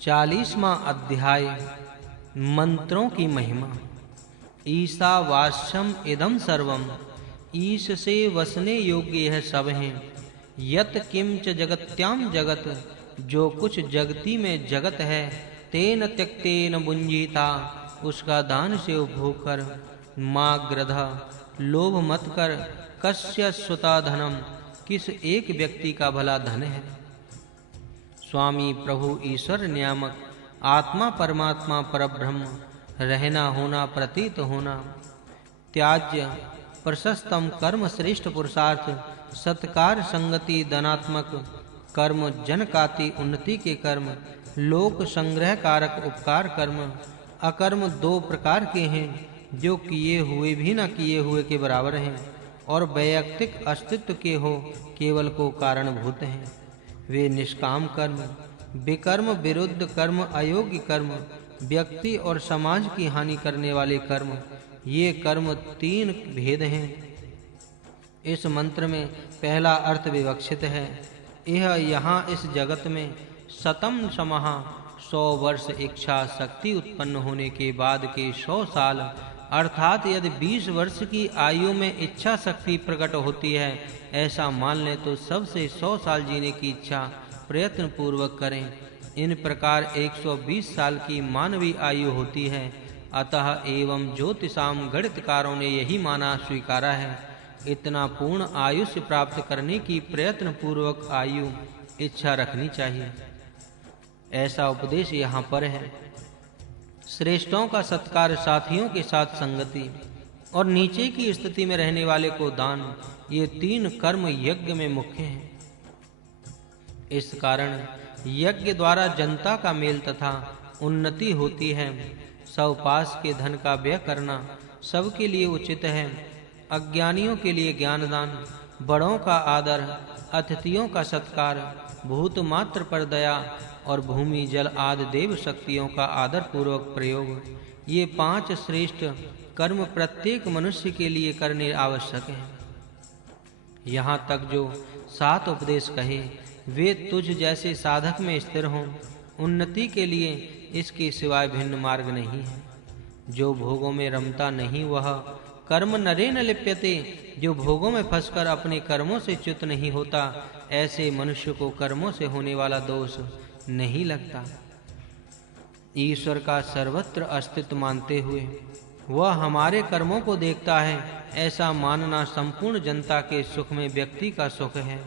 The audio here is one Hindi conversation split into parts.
40वां अध्याय मंत्रों की महिमा। ईशावास्यम इदं सर्वम, ईश से वसने योग्य यह सब हैं। यत किंच जगत्याम जगत, जो कुछ जगती में जगत है। तेन त्यक्तेन बुंजीता, उसका दान से उपभोग कर। माग्रधा, लोभ मत कर। कस्य सुता धनम, किस एक व्यक्ति का भला धन है। स्वामी प्रभु ईश्वर नियामक, आत्मा परमात्मा परब्रह्म, रहना होना प्रतीत होना। त्याज्य प्रशस्तम कर्म श्रेष्ठ पुरुषार्थ, सत्कार संगति धनात्मक कर्म, जनकाति उन्नति के कर्म, लोक संग्रह कारक उपकार कर्म। अकर्म दो प्रकार के हैं, जो किए हुए भी न किए हुए के बराबर हैं, और वैयक्तिक अस्तित्व के हो केवल को कारणभूत हैं। वे निष्काम कर्म, विकर्म विरुद्ध कर्म, अयोग्य कर्म, व्यक्ति और समाज की हानि करने वाले कर्म, ये कर्म तीन भेद हैं। इस मंत्र में पहला अर्थ विवक्षित है। यह यहाँ इस जगत में शतम समाह 100 वर्ष इच्छा शक्ति उत्पन्न होने के बाद के 100 साल, अर्थात यदि 20 वर्ष की आयु में इच्छा शक्ति प्रकट होती है, ऐसा मान लें तो सबसे 100 साल जीने की इच्छा प्रयत्न पूर्वक करें। इन प्रकार 120 साल की मानवीय आयु होती है। अतः एवं ज्योतिषाम गणितकारों ने यही माना स्वीकारा है। इतना पूर्ण आयुष्य प्राप्त करने की प्रयत्न पूर्वक आयु इच्छा रखनी चाहिए, ऐसा उपदेश यहाँ पर है। श्रेष्ठों का सत्कार, साथियों के साथ संगति और नीचे की स्थिति में रहने वाले को दान, ये तीन कर्म यज्ञ में मुख्य हैं। इस कारण यज्ञ द्वारा जनता का मेल तथा उन्नति होती है। स्वपास के धन का व्यय करना सबके लिए उचित है। अज्ञानियों के लिए ज्ञानदान, बड़ों का आदर, अतिथियों का सत्कार, भूत मात्र पर दया और भूमि जल आदि देव शक्तियों का आदर पूर्वक प्रयोग, ये 5 श्रेष्ठ कर्म प्रत्येक मनुष्य के लिए करने आवश्यक हैं। यहाँ तक जो 7 उपदेश कहे, वे तुझ जैसे साधक में स्थिर हों। उन्नति के लिए इसके सिवाय भिन्न मार्ग नहीं है। जो भोगों में रमता नहीं, वह कर्म नरे न लिप्यते, जो भोगों में फंसकर अपने कर्मों से च्युत नहीं होता, ऐसे मनुष्य को कर्मों से होने वाला दोष नहीं लगता। ईश्वर का सर्वत्र अस्तित्व मानते हुए वह हमारे कर्मों को देखता है, ऐसा मानना संपूर्ण जनता के सुख में व्यक्ति का सुख है।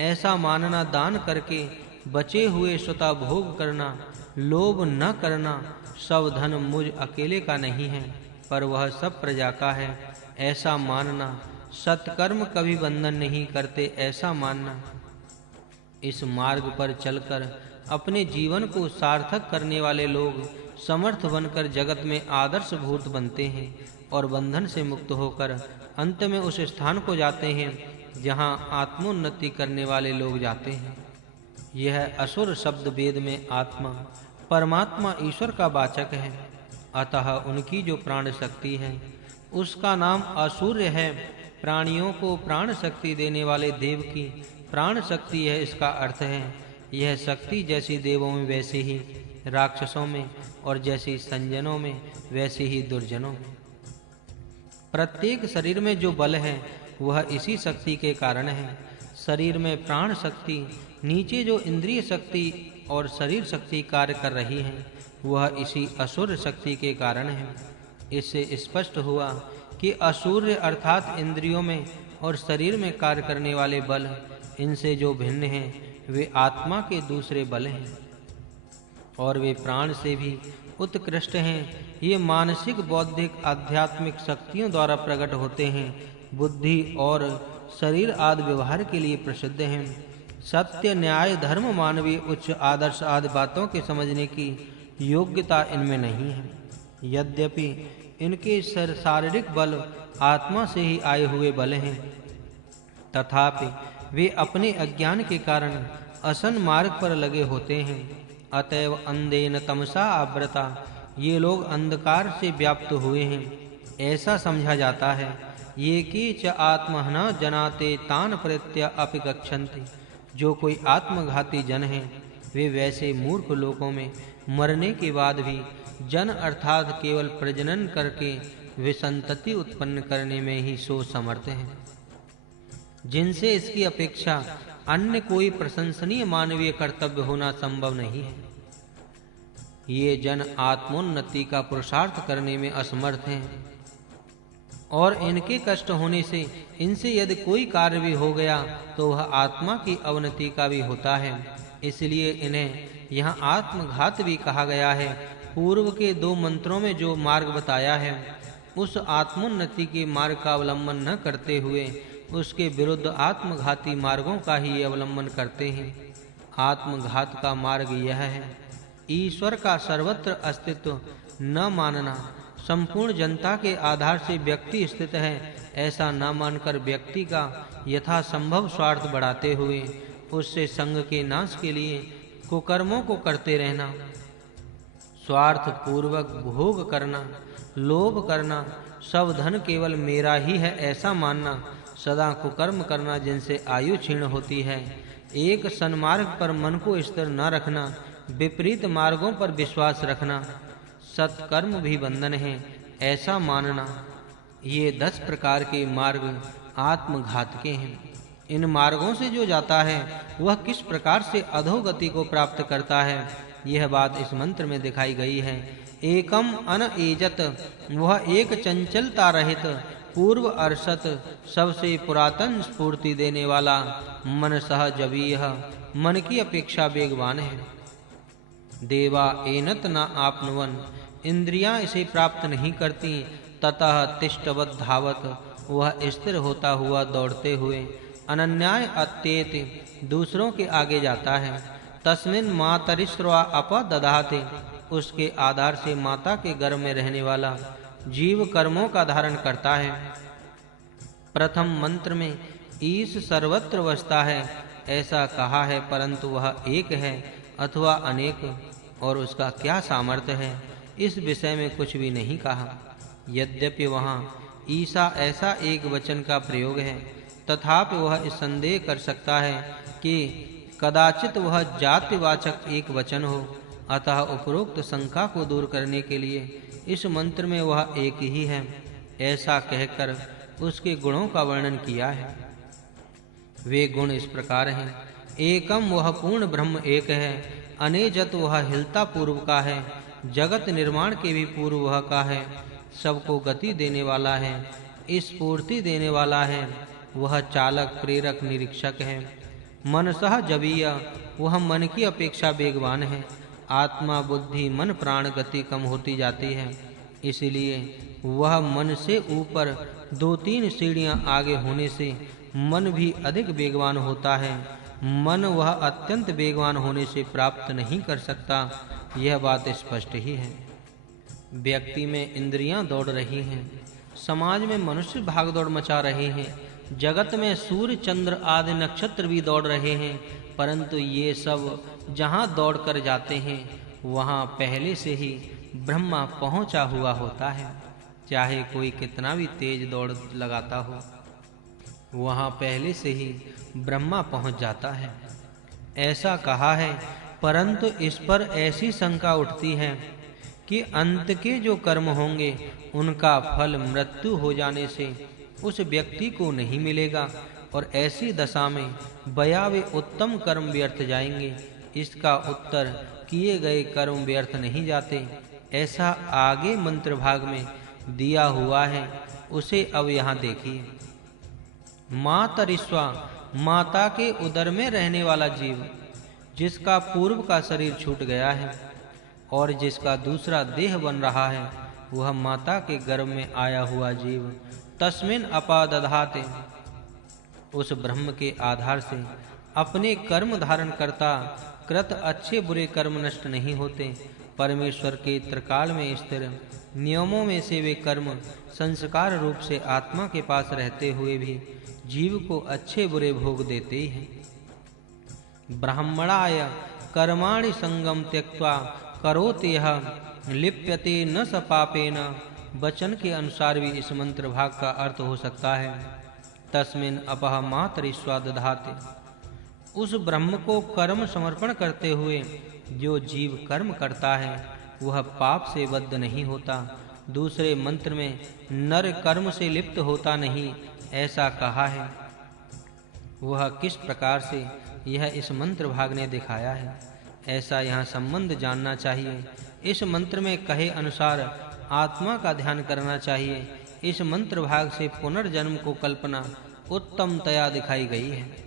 ऐसा मानना दान करके बचे हुए स्वतः भोग करना, लोभ न करना, सब धन मुझ अकेले का नहीं है पर वह सब प्रजा का है, ऐसा मानना। सत्कर्म कभी बंधन नहीं करते, ऐसा मानना। इस मार्ग पर चलकर अपने जीवन को सार्थक करने वाले लोग समर्थ बनकर जगत में आदर्श भूत बनते हैं और बंधन से मुक्त होकर अंत में उस स्थान को जाते हैं जहां आत्मोन्नति करने वाले लोग जाते हैं। यह असुर शब्द वेद में आत्मा परमात्मा ईश्वर का वाचक है। अतः उनकी जो प्राण शक्ति है उसका नाम असूर्य है। प्राणियों को प्राण शक्ति देने वाले देव की प्राण शक्ति है, इसका अर्थ है यह शक्ति जैसी देवों में वैसे ही राक्षसों में, और जैसी संजनों में वैसे ही दुर्जनों में। प्रत्येक शरीर में जो बल है वह इसी शक्ति के कारण है। शरीर में प्राण शक्ति, नीचे जो इंद्रिय शक्ति और शरीर शक्ति कार्य कर रही है वह इसी असूर्य शक्ति के कारण है। इससे स्पष्ट हुआ कि असूर्य अर्थात इंद्रियों में और शरीर में कार्य करने वाले बल, इनसे जो भिन्न हैं वे आत्मा के दूसरे बल हैं और वे प्राण से भी उत्कृष्ट हैं। ये मानसिक, बौद्धिक, आध्यात्मिक शक्तियों द्वारा प्रकट होते हैं। बुद्धि और शरीर आदि व्यवहार के लिए प्रसिद्ध हैं। सत्य, न्याय, धर्म, मानवीय उच्च आदर्श आदि बातों के समझने की योग्यता इनमें नहीं है। यद्यपि इनके शारीरिक बल आत्मा से ही आए हुए बल हैं, तथापि वे अपने अज्ञान के कारण असन मार्ग पर लगे होते हैं। अतएव अंधेन तमसा आवृता, ये लोग अंधकार से व्याप्त हुए हैं, ऐसा समझा जाता है। ये कि च आत्महना जनाते तान प्रत्य अपि गच्छन्ति, जो कोई आत्मघाती जन है वे वैसे मूर्ख लोगों में मरने के बाद भी जन अर्थात केवल प्रजनन करके विसंतति उत्पन्न करने में ही सो समर्थ हैं, जिनसे इसकी अपेक्षा अन्य कोई प्रशंसनीय मानवीय कर्तव्य होना संभव नहीं है। ये जन आत्मोन्नति का पुरुषार्थ करने में असमर्थ हैं और इनके कष्ट होने से इनसे यदि कोई कार्य भी हो गया तो वह आत्मा की अवनति का भी होता है। इसलिए इन्हें यहाँ आत्मघात भी कहा गया है। पूर्व के 2 मंत्रों में जो मार्ग बताया है उस आत्मोन्नति के मार्ग का अवलंबन न करते हुए उसके विरुद्ध आत्मघाती मार्गों का ही अवलंबन करते हैं। आत्मघात का मार्ग यह है, ईश्वर का सर्वत्र अस्तित्व न मानना, संपूर्ण जनता के आधार से व्यक्ति स्थित है ऐसा न मानकर व्यक्ति का यथासंभव स्वार्थ बढ़ाते हुए उससे संग के नाश के लिए कुकर्मों को करते रहना, स्वार्थ पूर्वक भोग करना, लोभ करना, सब धन केवल मेरा ही है ऐसा मानना, सदा कुकर्म करना जिनसे आयु क्षीण होती है, एक सन्मार्ग पर मन को स्थिर न रखना, विपरीत मार्गों पर विश्वास रखना, सत्कर्म भी बंधन है ऐसा मानना, ये 10 प्रकार के मार्ग आत्मघात के हैं। इन मार्गों से जो जाता है वह किस प्रकार से अधोगति को प्राप्त करता है, यह बात इस मंत्र में दिखाई गई है। एकम अनएजत, वह एक चंचलता रहित पूर्व अर्षत सबसे पुरातन स्फूर्ति देने वाला मन सहजवीय, मन की अपेक्षा वेगवान है। देवा एनत न आपनुवन, इंद्रियां इसे प्राप्त नहीं करती, ततः तिष्ठवत धावत, वह स्थिर होता हुआ दौड़ते हुए, अनन्याय अत्येति, दूसरों के आगे जाता है। तस्मिन् मातरिश्रवा अपदधाते, उसके आधार से माता के गर्भ में रहने वाला जीव कर्मों का धारण करता है। प्रथम मंत्र में ईश सर्वत्र वसता है ऐसा कहा है, परंतु वह एक है अथवा अनेक और उसका क्या सामर्थ्य है इस विषय में कुछ भी नहीं कहा। यद्यपि वहाँ ईसा ऐसा एक वचन का प्रयोग है, तथापि वह इस संदेह कर सकता है कि कदाचित वह जातिवाचक एक वचन हो। अतः उपरोक्त शंका को दूर करने के लिए इस मंत्र में वह एक ही है ऐसा कहकर उसके गुणों का वर्णन किया है। वे गुण इस प्रकार हैं। एकम, वह पूर्ण ब्रह्म एक है। अनेजत, वह हिलता पूर्व का है, जगत निर्माण के भी पूर्व वह का है, सबको गति देने वाला है, स्फूर्ति देने वाला है, वह चालक, प्रेरक, निरीक्षक है। मनसः जवीय, वह मन की अपेक्षा वेगवान है। आत्मा, बुद्धि, मन, प्राण गति कम होती जाती है, इसलिए वह मन से ऊपर 2-3 सीढ़ियां आगे होने से मन भी अधिक वेगवान होता है। मन वह अत्यंत वेगवान होने से प्राप्त नहीं कर सकता, यह बात स्पष्ट ही है। व्यक्ति में इंद्रियां दौड़ रही हैं, समाज में मनुष्य भागदौड़ मचा रहे हैं, जगत में सूर्य, चंद्र आदि नक्षत्र भी दौड़ रहे हैं, परंतु ये सब जहाँ दौड़ कर जाते हैं वहाँ पहले से ही ब्रह्मा पहुँचा हुआ होता है। चाहे कोई कितना भी तेज दौड़ लगाता हो, वहाँ पहले से ही ब्रह्मा पहुँच जाता है ऐसा कहा है। परंतु इस पर ऐसी शंका उठती है कि अंत के जो कर्म होंगे उनका फल मृत्यु हो जाने से उस व्यक्ति को नहीं मिलेगा और ऐसी दशा में बयावे उत्तम कर्म व्यर्थ जाएंगे। इसका उत्तर, किए गए कर्म व्यर्थ नहीं जाते, ऐसा आगे मंत्र भाग में दिया हुआ है, उसे अब यहाँ देखिए। मातरिश्वा, माता के उदर में रहने वाला जीव, जिसका पूर्व का शरीर छूट गया है और जिसका दूसरा देह बन रहा है, वह माता के गर्भ में आया हुआ जीव। तस्मिन् अपादधाते, उस ब्रह्म के आधार से अपने कर्म धारण करता कृत अच्छे बुरे कर्म नष्ट नहीं होते। परमेश्वर के त्रिकाल में स्थिर नियमों में से वे कर्म संस्कार रूप से आत्मा के पास रहते हुए भी जीव को अच्छे बुरे भोग देते ही हैं। ब्राह्मणाय कर्माणि संगम त्यक्त्वा करोति यः लिप्यते न स पापेन, वचन के अनुसार भी इस मंत्र भाग का अर्थ हो सकता है। तस्मिन् अपः मातरिश्वा दधाते, उस ब्रह्म को कर्म समर्पण करते हुए जो जीव कर्म करता है वह पाप से बद्ध नहीं होता। दूसरे मंत्र में नर कर्म से लिप्त होता नहीं ऐसा कहा है। वह किस प्रकार से यह इस मंत्र भाग ने दिखाया है, ऐसा यहाँ संबंध जानना चाहिए। इस मंत्र में कहे अनुसार आत्मा का ध्यान करना चाहिए। इस मंत्र भाग से पुनर्जन्म को कल्पना उत्तमतया दिखाई गई है।